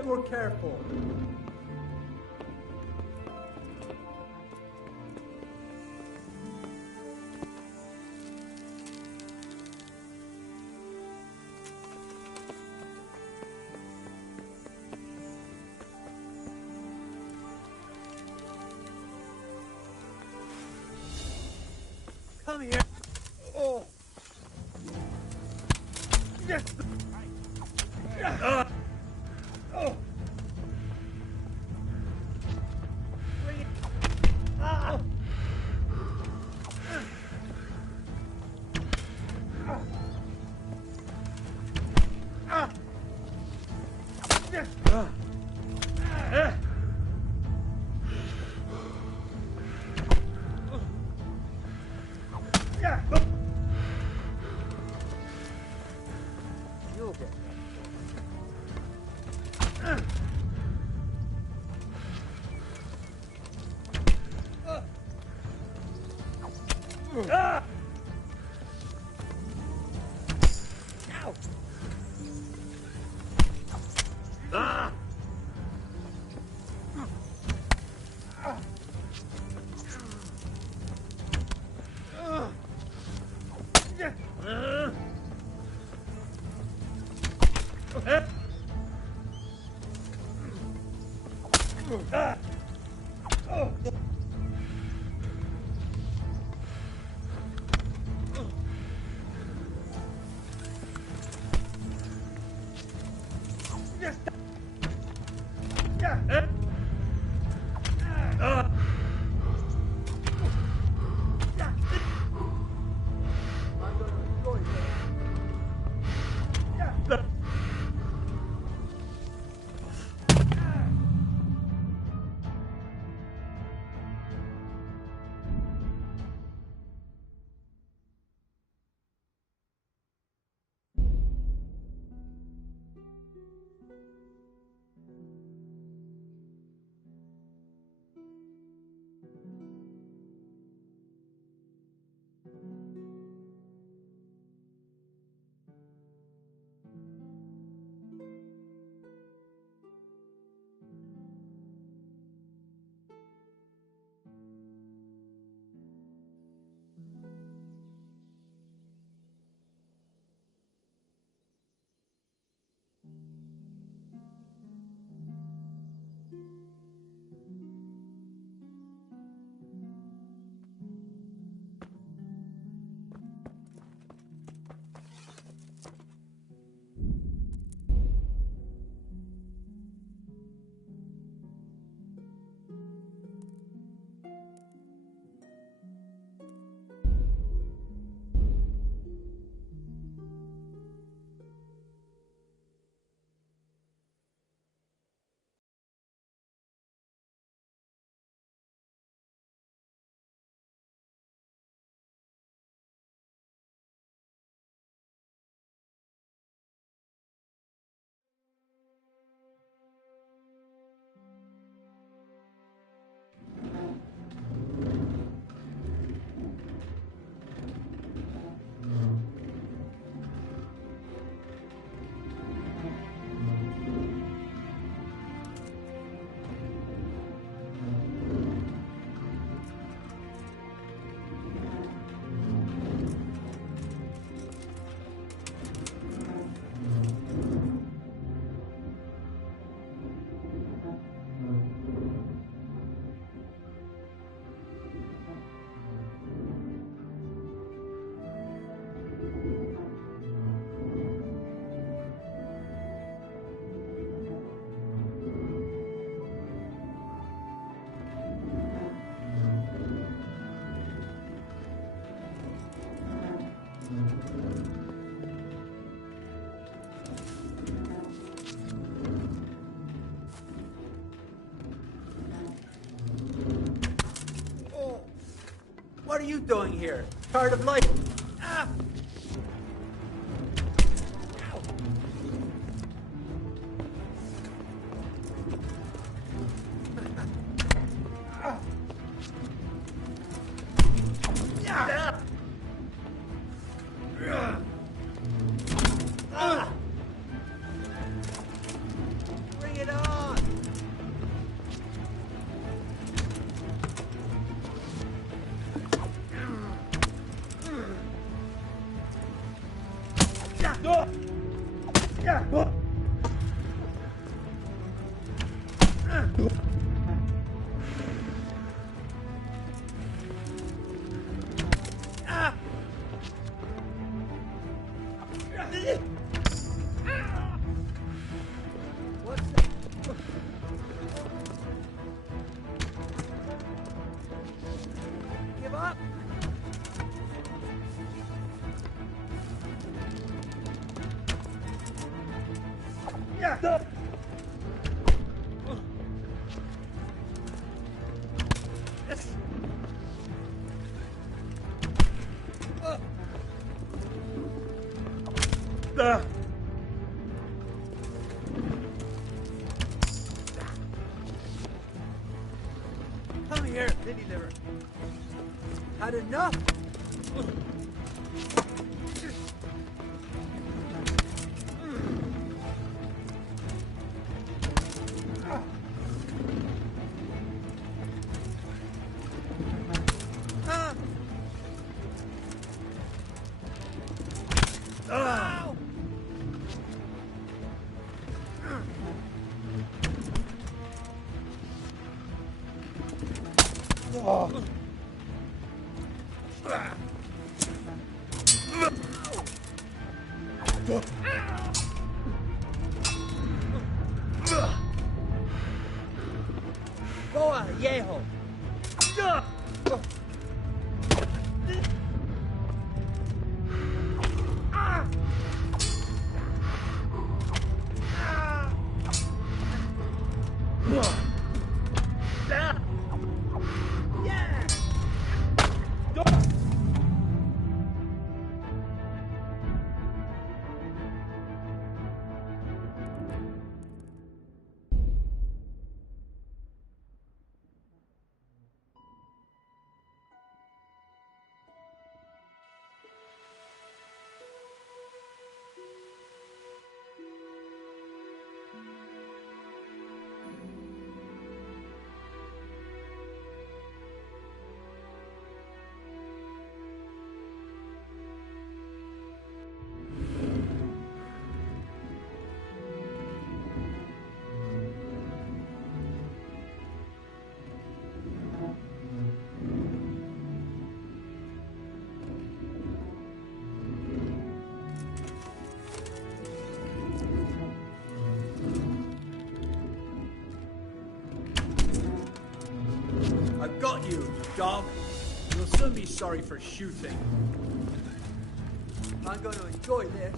bit more careful. Come here. Oh. Yes. Oh. Bring it. Ah. Ah. Yes. Ah! Ow! Ah! What are you doing here? Tired of life? Ah! Ow. Ah. Yeah. Ah. Bring it on. Come here, pity liver. Had enough? Boa, viejo. I've got you, dog. You'll soon be sorry for shooting. I'm going to enjoy this.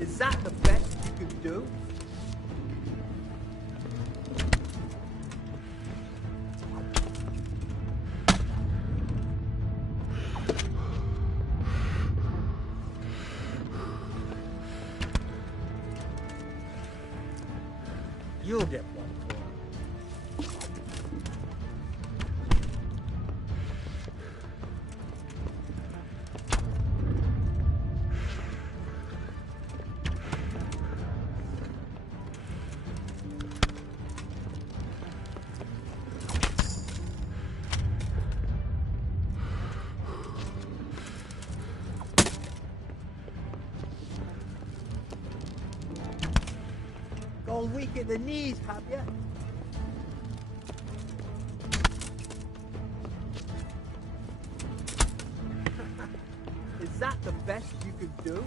Is that the best you can do? You'll get one for him. Gone weak at the knees, have you? Is that the best you could do?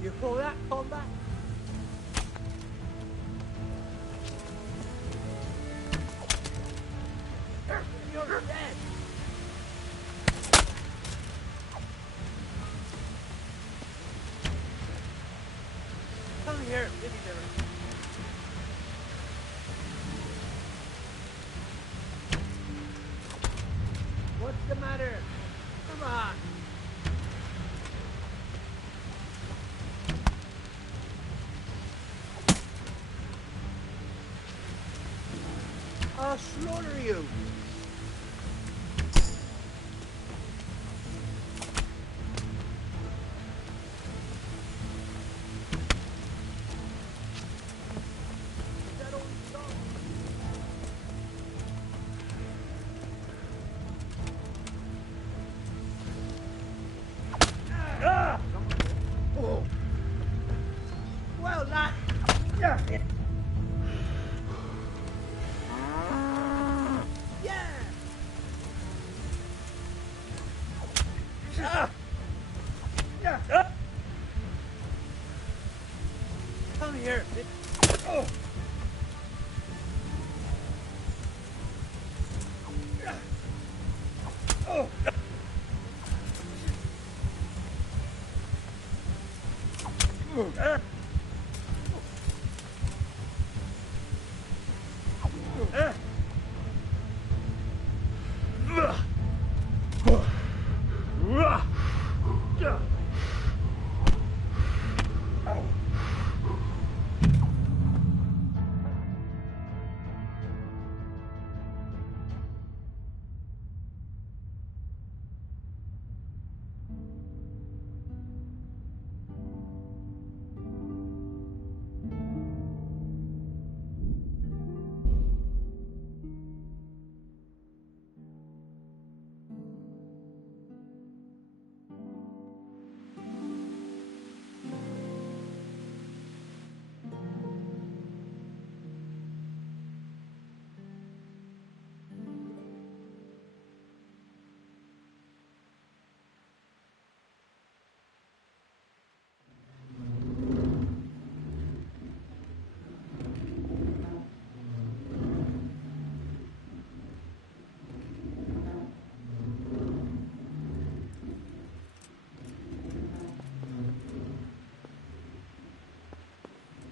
You call that combat? You're dead! Come here, baby dinner. What's the matter? Come on! I'll slaughter you! Well, lad. Yeah. Come here. Oh. Oh.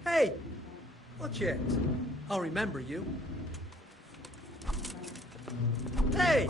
Hey, watch it. I'll remember you. Hey!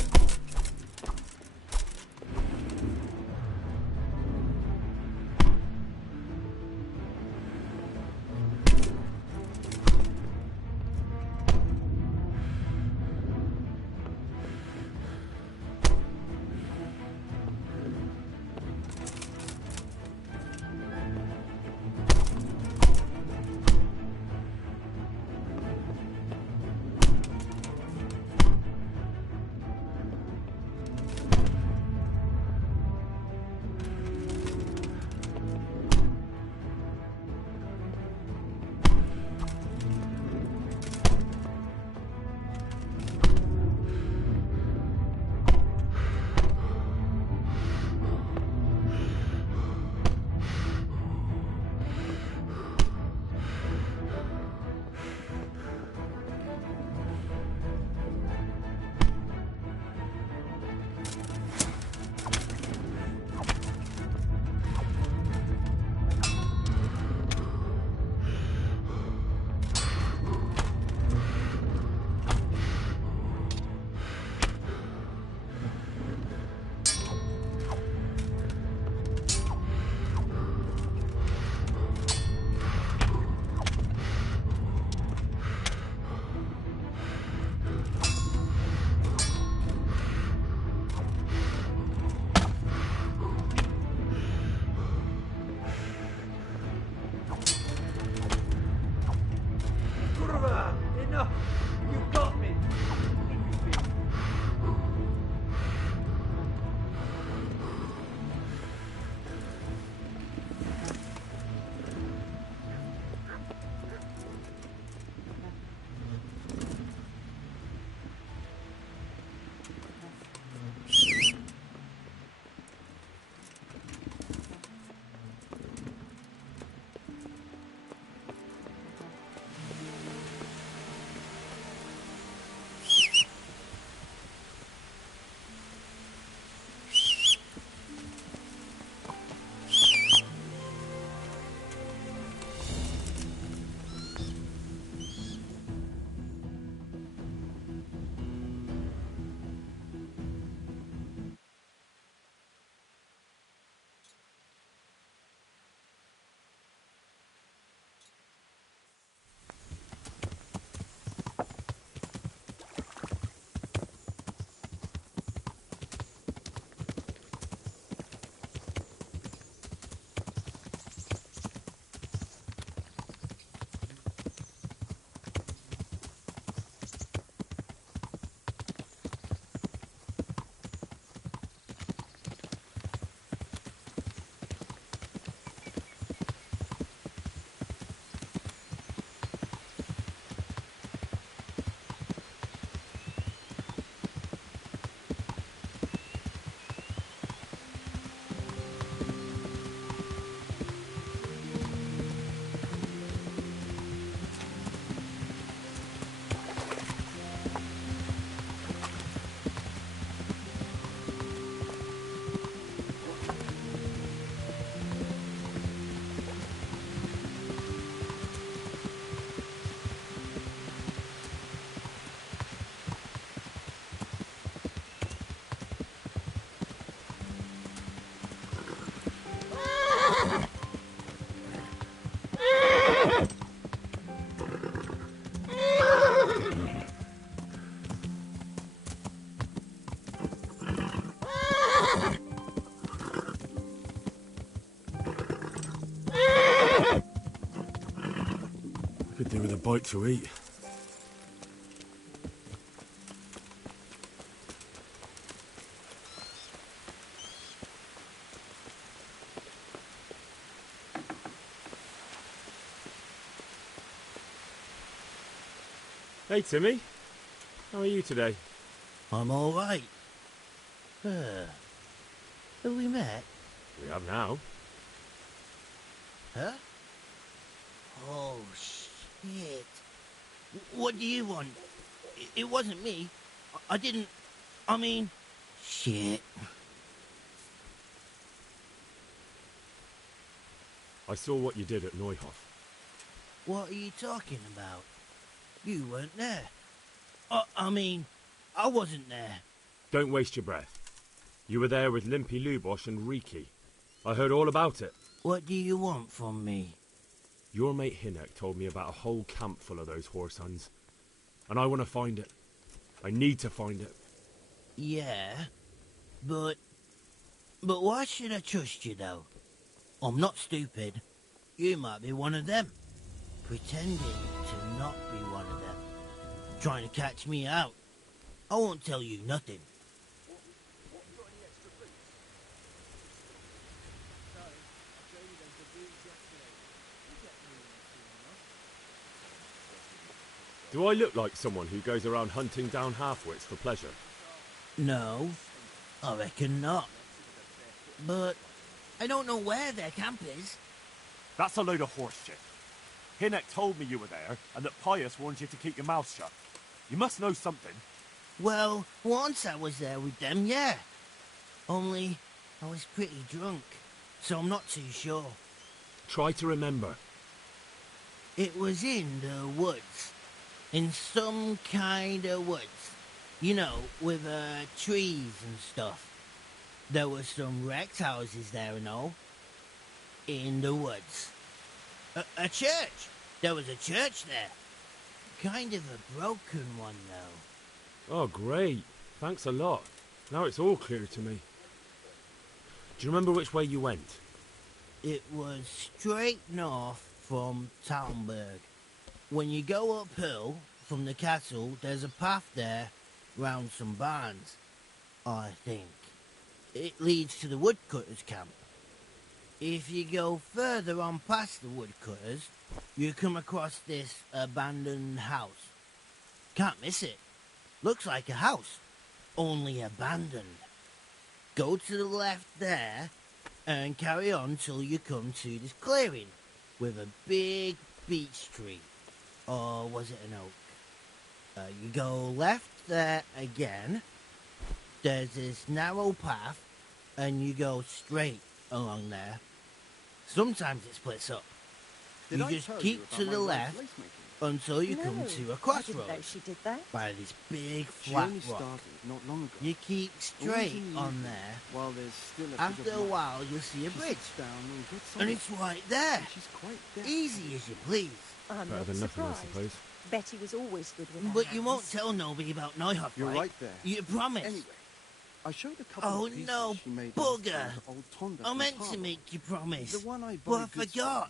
I could do with a bite to eat. Hey Timmy, how are you today? I'm all right. Have we met? We have now. Huh? Oh, shit. What do you want? It wasn't me. I didn't... I mean... Shit. I saw what you did at Neuhof. What are you talking about? You weren't there. I mean, I wasn't there. Don't waste your breath. You were there with Limpy Lubosh and Riki. I heard all about it. What do you want from me? Your mate Hinek told me about a whole camp full of those horse huns. And I want to find it. I need to find it. Yeah, but why should I trust you, though? I'm not stupid. You might be one of them. Pretending to not be one of them. Trying to catch me out. I won't tell you nothing. Do I look like someone who goes around hunting down half-wits for pleasure? No, I reckon not. But I don't know where their camp is. That's a load of horse shit. Hinek told me you were there, and that Pius warned you to keep your mouth shut. You must know something. Well, once I was there with them, yeah. Only I was pretty drunk, so I'm not too sure. Try to remember. It was in the woods. In some kind of woods. You know, with trees and stuff. There were some wrecked houses there and all. In the woods. A church. There was a church there. Kind of a broken one, though. Oh, great. Thanks a lot. Now it's all clear to me. Do you remember which way you went? It was straight north from Talmberg. When you go uphill from the castle, there's a path there round some barns, I think. It leads to the woodcutters' camp. If you go further on past the woodcutters, you come across this abandoned house. Can't miss it. Looks like a house, only abandoned. Go to the left there and carry on till you come to this clearing with a big beech tree. Or was it an oak? You go left there again. There's this narrow path and you go straight along there. Sometimes it splits up. You just keep to the left until you come to a crossroads she did that. by this big flat rock. You keep straight on there. After a while, you'll see a bridge, and it's right there. Easy as you please. I'm Better not than nothing, I surprised. suppose. Betty was always good with her But you hands. won't tell nobody about Neuhof, You're right there. You promise? Anyway, I showed a couple Oh of pieces no, she made bugger! last time to old Tonda I from meant to Harvard. make you promise, The one I but I borrowed goods forgot.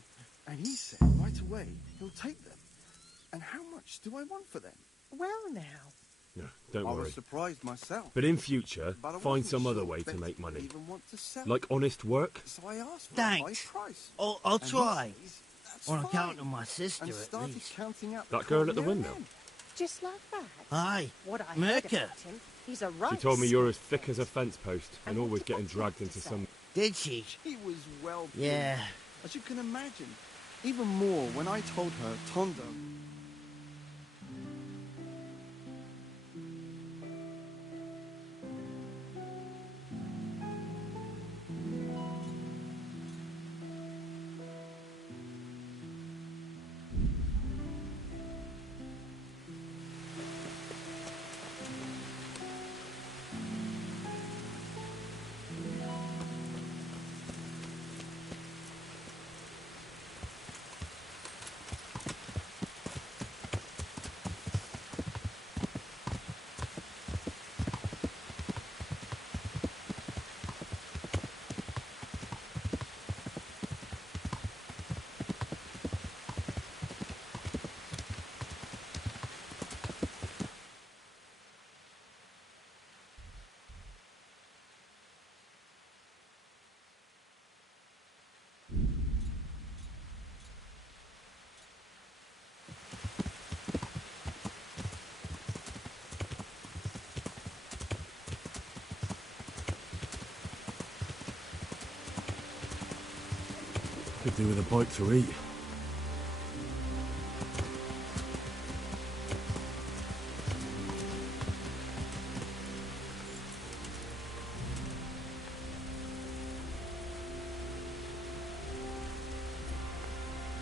from. And he said right away he'll take them. And how much do I want for them? Well, now. No, don't I worry. was surprised myself. But in future, But I find wasn't some other sure way to Betty make would money. even want to sell Like honest work? it. So I asked for Thanks. a high price. I'll And he try. says, "That's On account fine." of my sister, And at started least. counting out the That girl coin at the there and window? then. Just like that. Aye, What I heard Merca. about him, he's a right She told me you're as sneak. thick as a fence post and always getting dragged into some... Did she? He was well Yeah. pleased, as you can imagine. Even more when I told her Tondo. Could do with a bite to eat.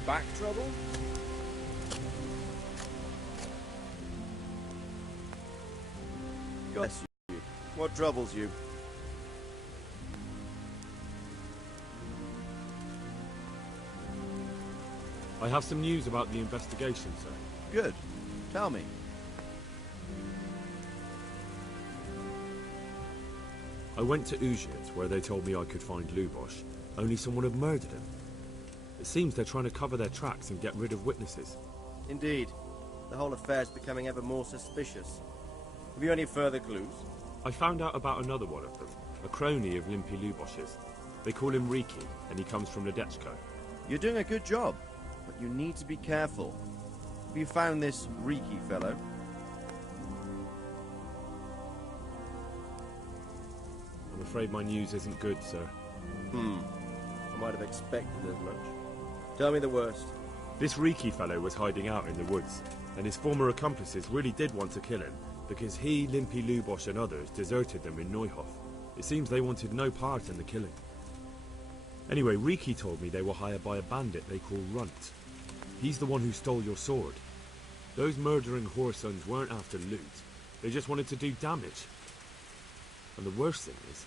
Back trouble? Bless you. What troubles you? I have some news about the investigation, sir. Good. Tell me. I went to Ujiet, where they told me I could find Lubosh, only someone had murdered him. It seems they're trying to cover their tracks and get rid of witnesses. Indeed. The whole affair's becoming ever more suspicious. Have you any further clues? I found out about another one of them, a crony of Limpy Lubosh's. They call him Riki, and he comes from Nadechko. You're doing a good job, but you need to be careful. Have you found this Riki fellow? I'm afraid my news isn't good, sir. I might have expected as much. Tell me the worst. This Riki fellow was hiding out in the woods, and his former accomplices really did want to kill him, because he, Limpy Lubosh and others deserted them in Neuhof. It seems they wanted no part in the killing. Anyway, Riki told me they were hired by a bandit they call Runt. He's the one who stole your sword. Those murdering whoresons weren't after loot. They just wanted to do damage. And the worst thing is,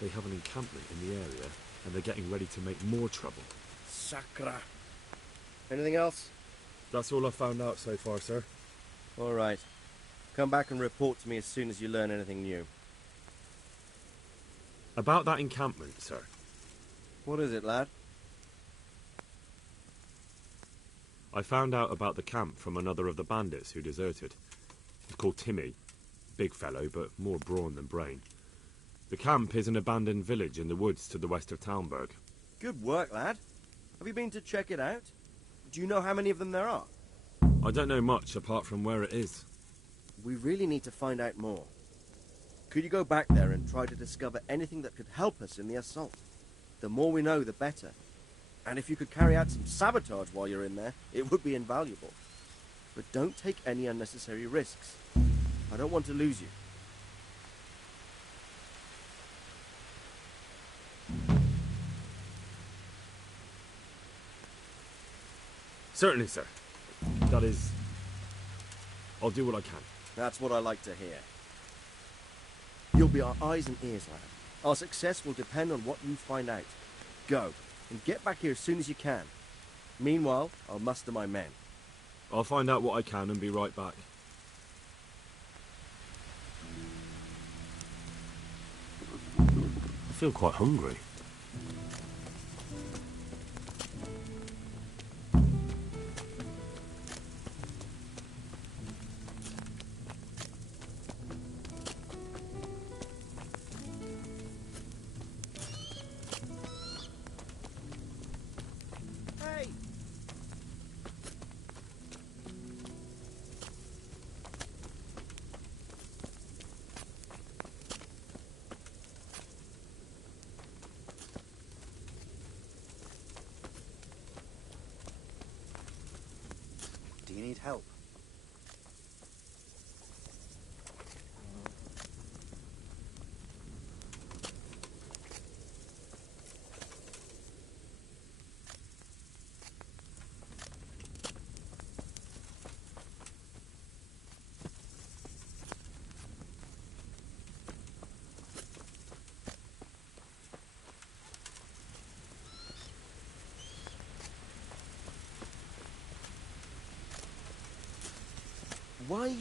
they have an encampment in the area, and they're getting ready to make more trouble. Sakra. Anything else? That's all I've found out so far, sir. All right. Come back and report to me as soon as you learn anything new. About that encampment, sir. What is it, lad? I found out about the camp from another of the bandits who deserted. He's called Timmy. Big fellow, but more brawn than brain. The camp is an abandoned village in the woods to the west of Talmberg. Good work, lad. Have you been to check it out? Do you know how many of them there are? I don't know much apart from where it is. We really need to find out more. Could you go back there and try to discover anything that could help us in the assault? The more we know, the better. And if you could carry out some sabotage while you're in there, it would be invaluable. But don't take any unnecessary risks. I don't want to lose you. Certainly, sir. That is... I'll do what I can. That's what I like to hear. You'll be our eyes and ears, lad. Our success will depend on what you find out. Go, and get back here as soon as you can. Meanwhile, I'll muster my men. I'll find out what I can and be right back. I feel quite hungry. Do you need help? Why?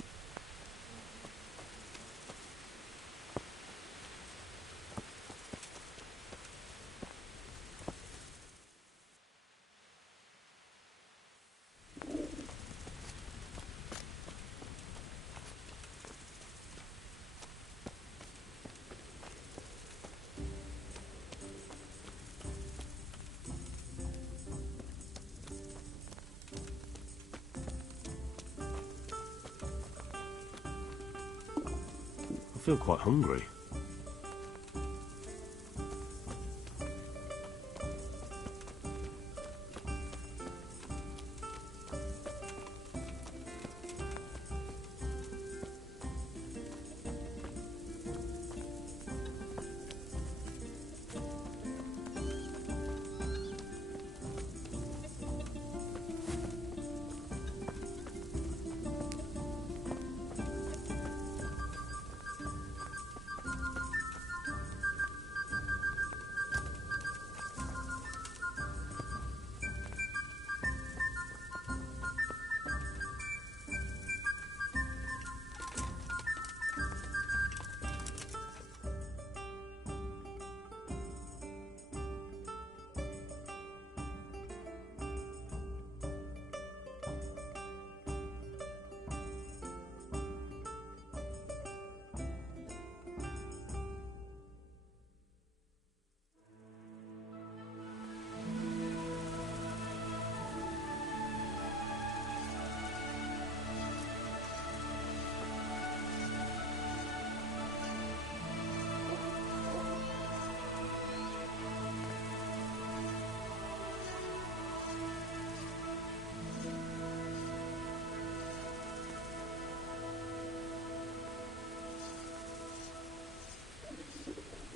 I feel quite hungry.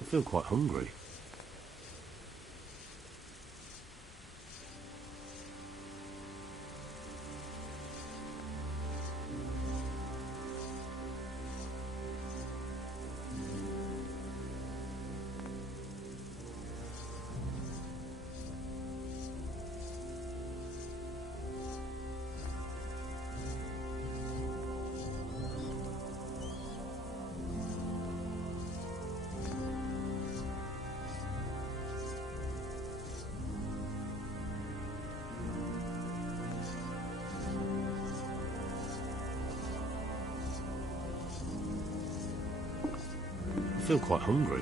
feel quite hungry. I feel quite hungry.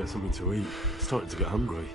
get something to eat. Starting to get hungry.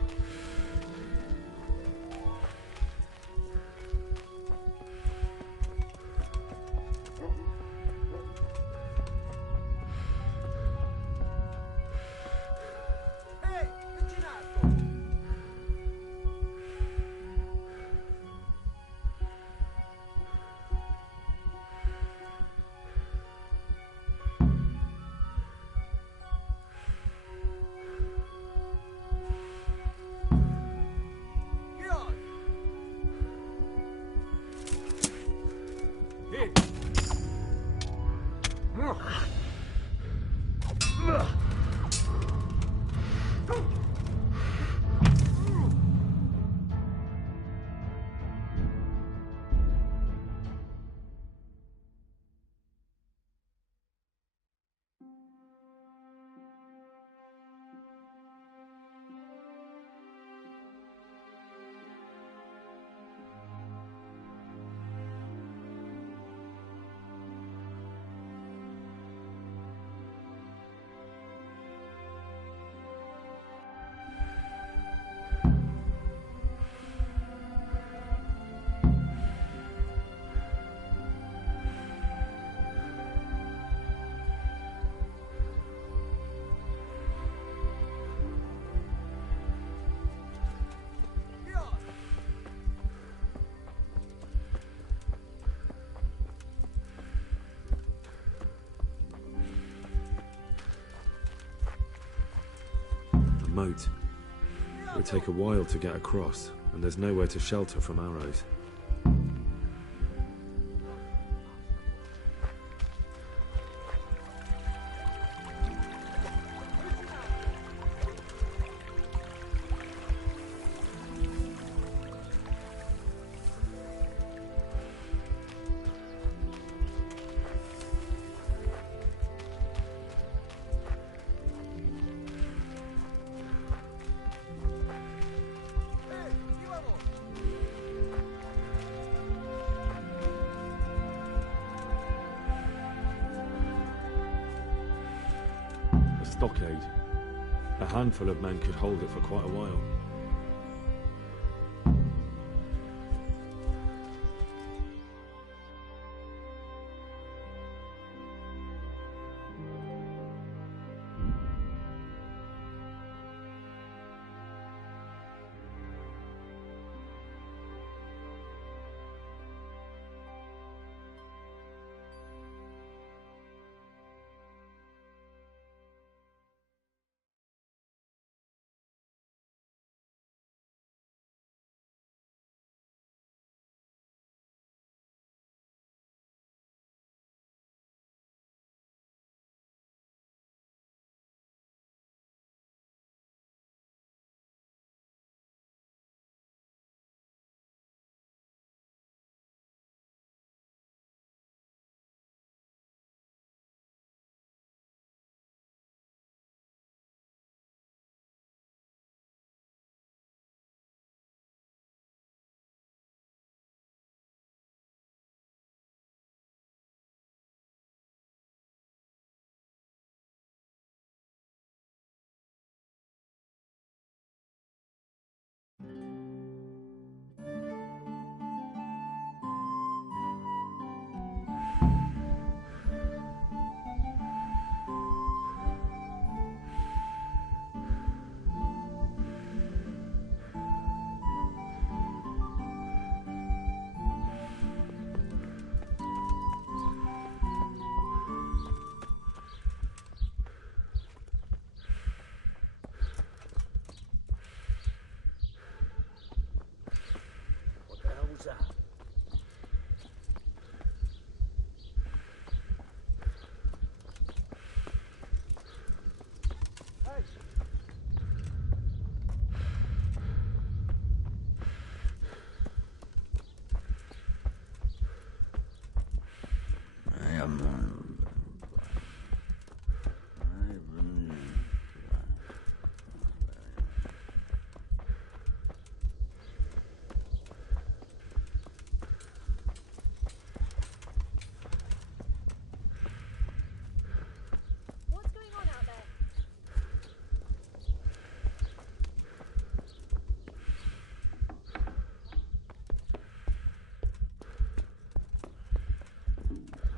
Moat. It would take a while to get across, and there's nowhere to shelter from arrows. Stockade. A handful of men could hold it for quite a while.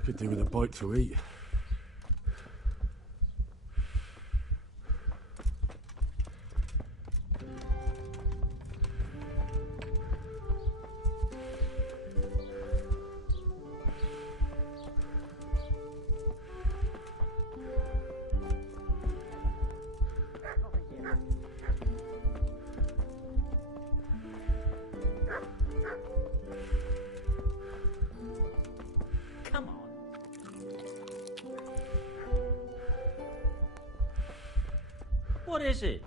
Could do with a bite to eat. Come on. What is it?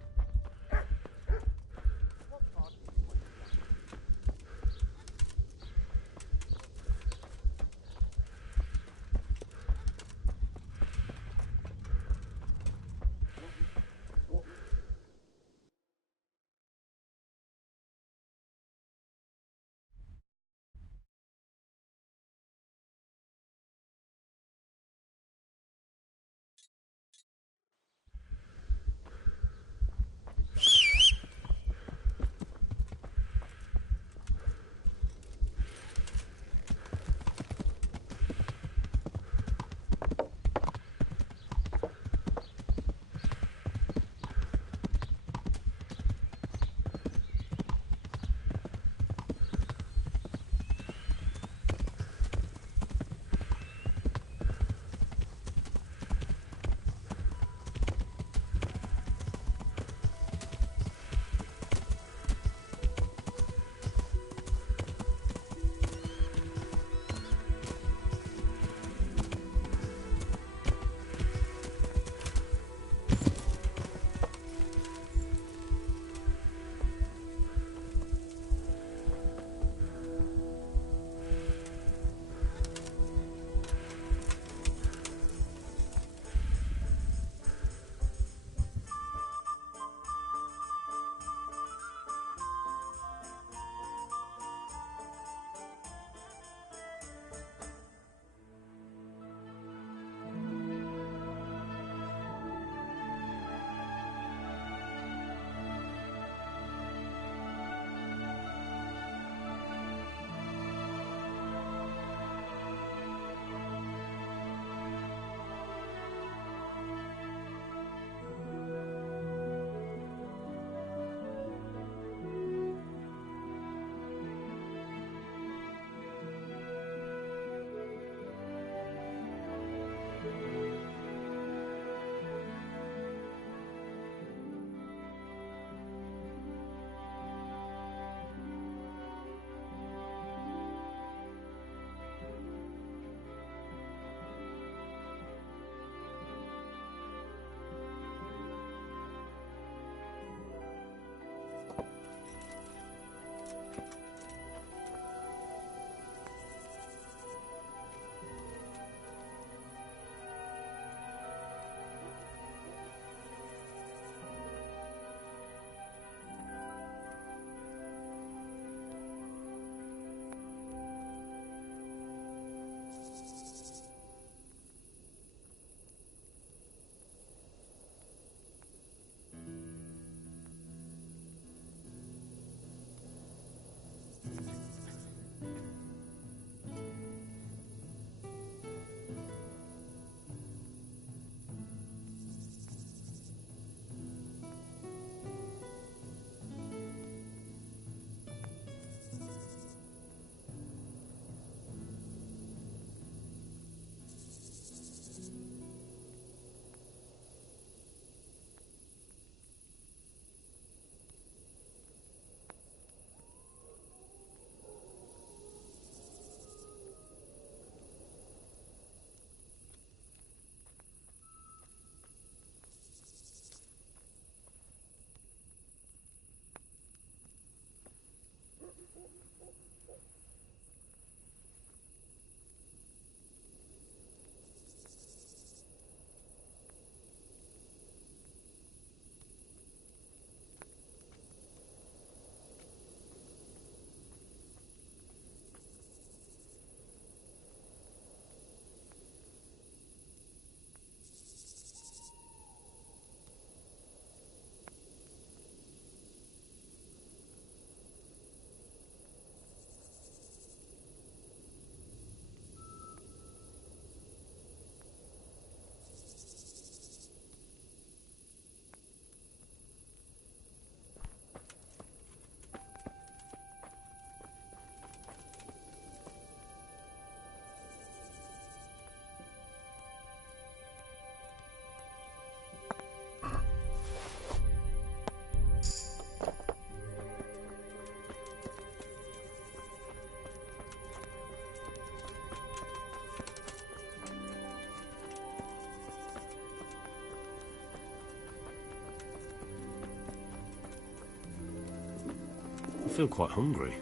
I feel quite hungry.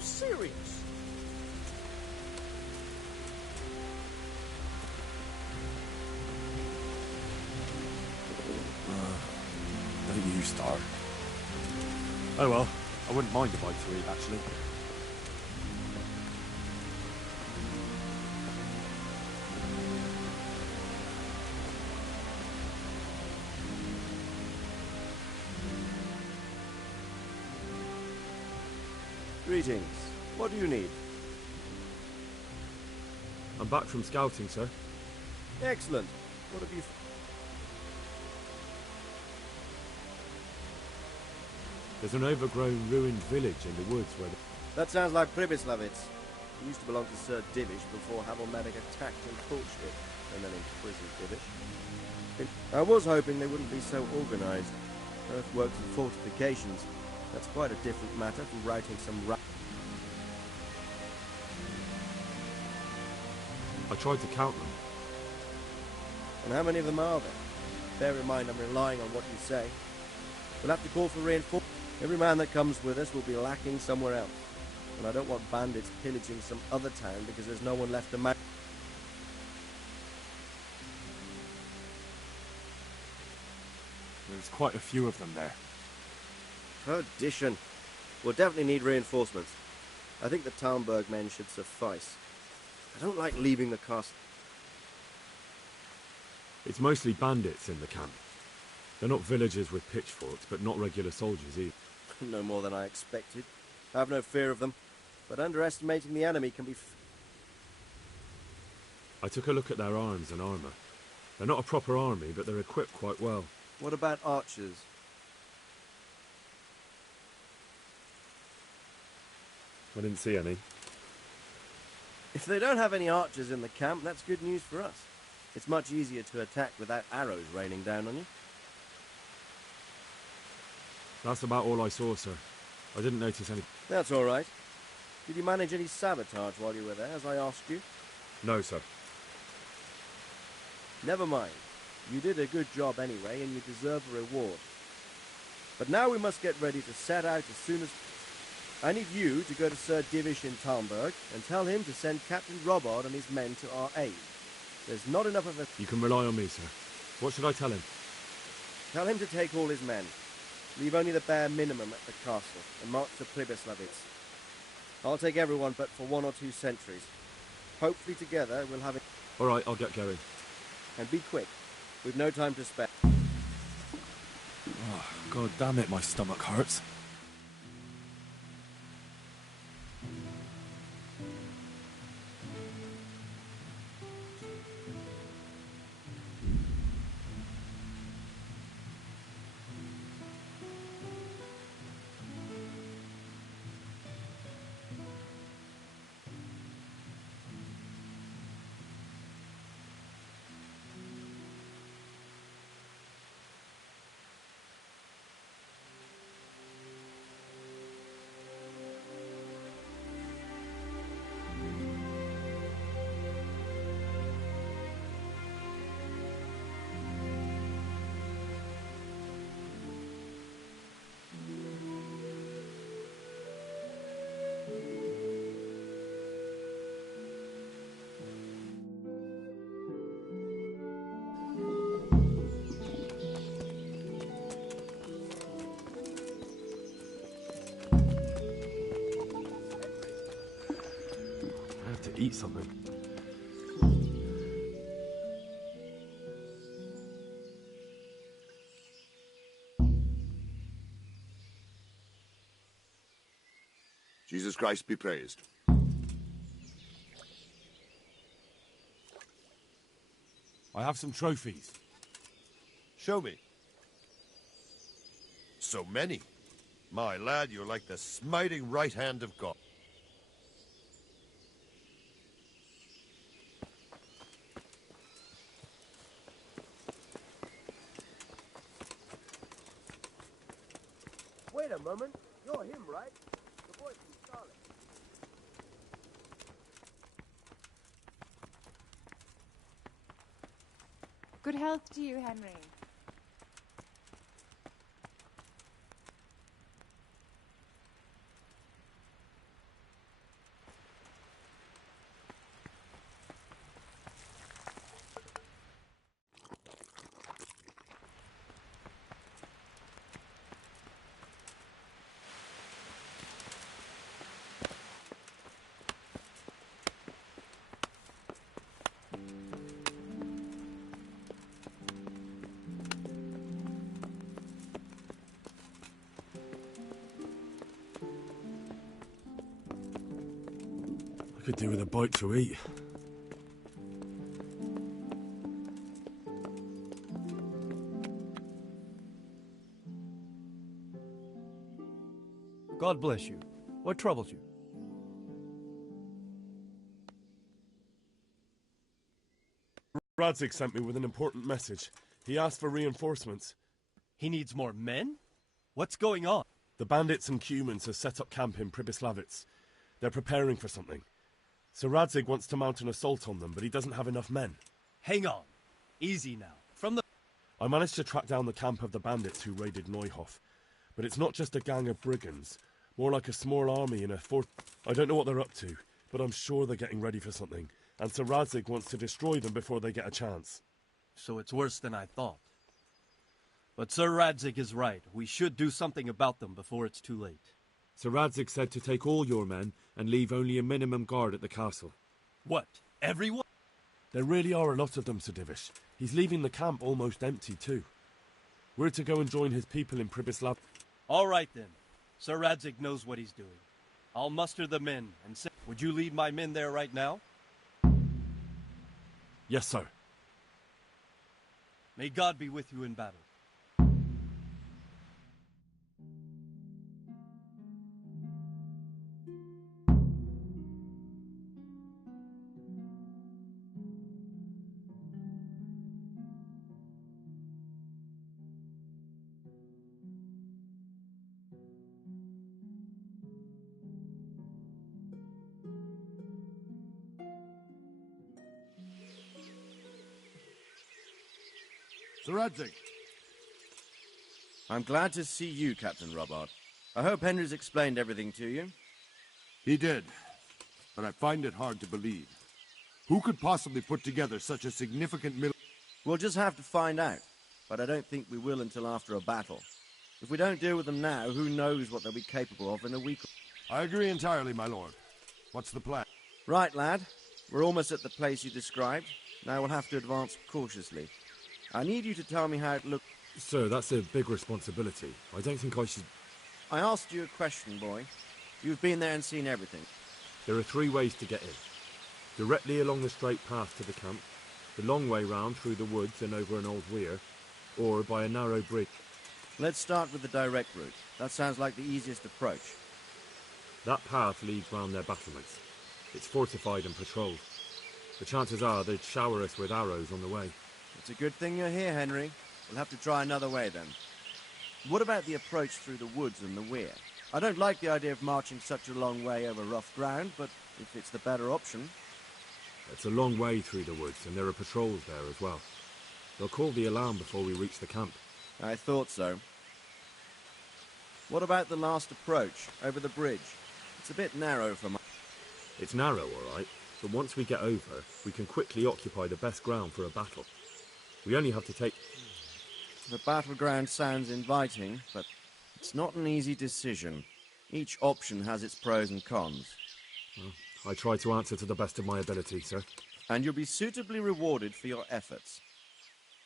Serious? Don't you start. Oh well, I wouldn't mind a bite to eat, actually. Greetings. What do you need? I'm back from scouting, sir. Excellent. What have you... There's an overgrown, ruined village in the woods where... That sounds like Pribyslavitz. He used to belong to Sir Divish before Havelmedic attacked and torched it, and then imprisoned Divish. I was hoping they wouldn't be so organized. Earthworks and fortifications. That's quite a different matter from writing some... I tried to count them. And how many of them are there? Bear in mind I'm relying on what you say. We'll have to call for reinforcements. Every man that comes with us will be lacking somewhere else. And I don't want bandits pillaging some other town because there's no one left to man. There's quite a few of them there. Perdition. We'll definitely need reinforcements. I think the Talmberg men should suffice. I don't like leaving the castle. It's mostly bandits in the camp. They're not villagers with pitchforks, but not regular soldiers either. No more than I expected. I have no fear of them, but underestimating the enemy can be... I took a look at their arms and armour. They're not a proper army, but they're equipped quite well. What about archers? I didn't see any. If they don't have any archers in the camp, that's good news for us. It's much easier to attack without arrows raining down on you. That's about all I saw, sir. I didn't notice any... That's all right. Did you manage any sabotage while you were there, as I asked you? No, sir. Never mind. You did a good job anyway, and you deserve a reward. But now we must get ready to set out as soon as... I need you to go to Sir Divish in Talmberg and tell him to send Captain Robard and his men to our aid. There's not enough of a... You can rely on me, sir. What should I tell him? Tell him to take all his men. Leave only the bare minimum at the castle and march to Pribyslavitz. I'll take everyone but for 1 or 2 sentries. Hopefully together we'll have it... All right, I'll get going. And be quick. We've no time to spare. Oh, God damn it, my stomach hurts. eat something. Jesus Christ be praised. I have some trophies. Show me. So many. My lad, you're like the smiting right hand of God. Wait a moment. You're him, right? The boy from Scarlet. Good health to you, Henry. Could do with a bite to eat. God bless you. What troubles you? Radzik sent me with an important message. He asked for reinforcements. He needs more men? What's going on? The bandits and humans have set up camp in Pribyslavitz. They're preparing for something. So Radzig wants to mount an assault on them, but he doesn't have enough men. Hang on. Easy now. I managed to track down the camp of the bandits who raided Neuhof. But it's not just a gang of brigands. More like a small army in a fort. I don't know what they're up to, but I'm sure they're getting ready for something. And Sir Radzig wants to destroy them before they get a chance. So it's worse than I thought. But Sir Radzig is right. We should do something about them before it's too late. Sir Radzig said to take all your men and leave only a minimum guard at the castle. What? Everyone? There really are a lot of them, Sir Divish. He's leaving the camp almost empty, too. We're to go and join his people in Pribyslav. All right, then. Sir Radzig knows what he's doing. I'll muster the men and say... Would you lead my men there right now? Yes, sir. May God be with you in battle. Sir Radzig. I'm glad to see you, Captain Robart. I hope Henry's explained everything to you. He did, but I find it hard to believe. Who could possibly put together such a significant We'll just have to find out, but I don't think we will until after a battle. If we don't deal with them now, who knows what they'll be capable of in a week. I agree entirely, my lord. What's the plan? Right, lad. We're almost at the place you described. Now we'll have to advance cautiously. I need you to tell me how it looks. Sir, that's a big responsibility. I don't think I should... I asked you a question, boy. You've been there and seen everything. There are 3 ways to get in. Directly along the straight path to the camp, the long way round through the woods and over an old weir, or by a narrow bridge. Let's start with the direct route. That sounds like the easiest approach. That path leads round their battlements. It's fortified and patrolled. The chances are they'd shower us with arrows on the way. It's a good thing you're here, Henry. We'll have to try another way, then. What about the approach through the woods and the weir? I don't like the idea of marching such a long way over rough ground, but if it's the better option... It's a long way through the woods, and there are patrols there as well. They'll call the alarm before we reach the camp. I thought so. What about the last approach, over the bridge? It's a bit narrow for my... It's narrow, all right, but once we get over, we can quickly occupy the best ground for a battle. We only have to take... The battleground sounds inviting, but it's not an easy decision. Each option has its pros and cons. Well, I try to answer to the best of my ability, sir. And you'll be suitably rewarded for your efforts.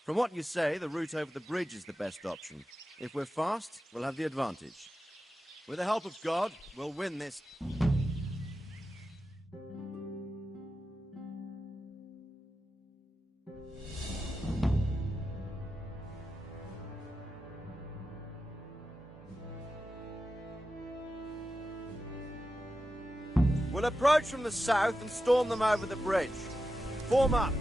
From what you say, the route over the bridge is the best option. If we're fast, we'll have the advantage. With the help of God, we'll win this. We'll approach from the south and storm them over the bridge. Form up.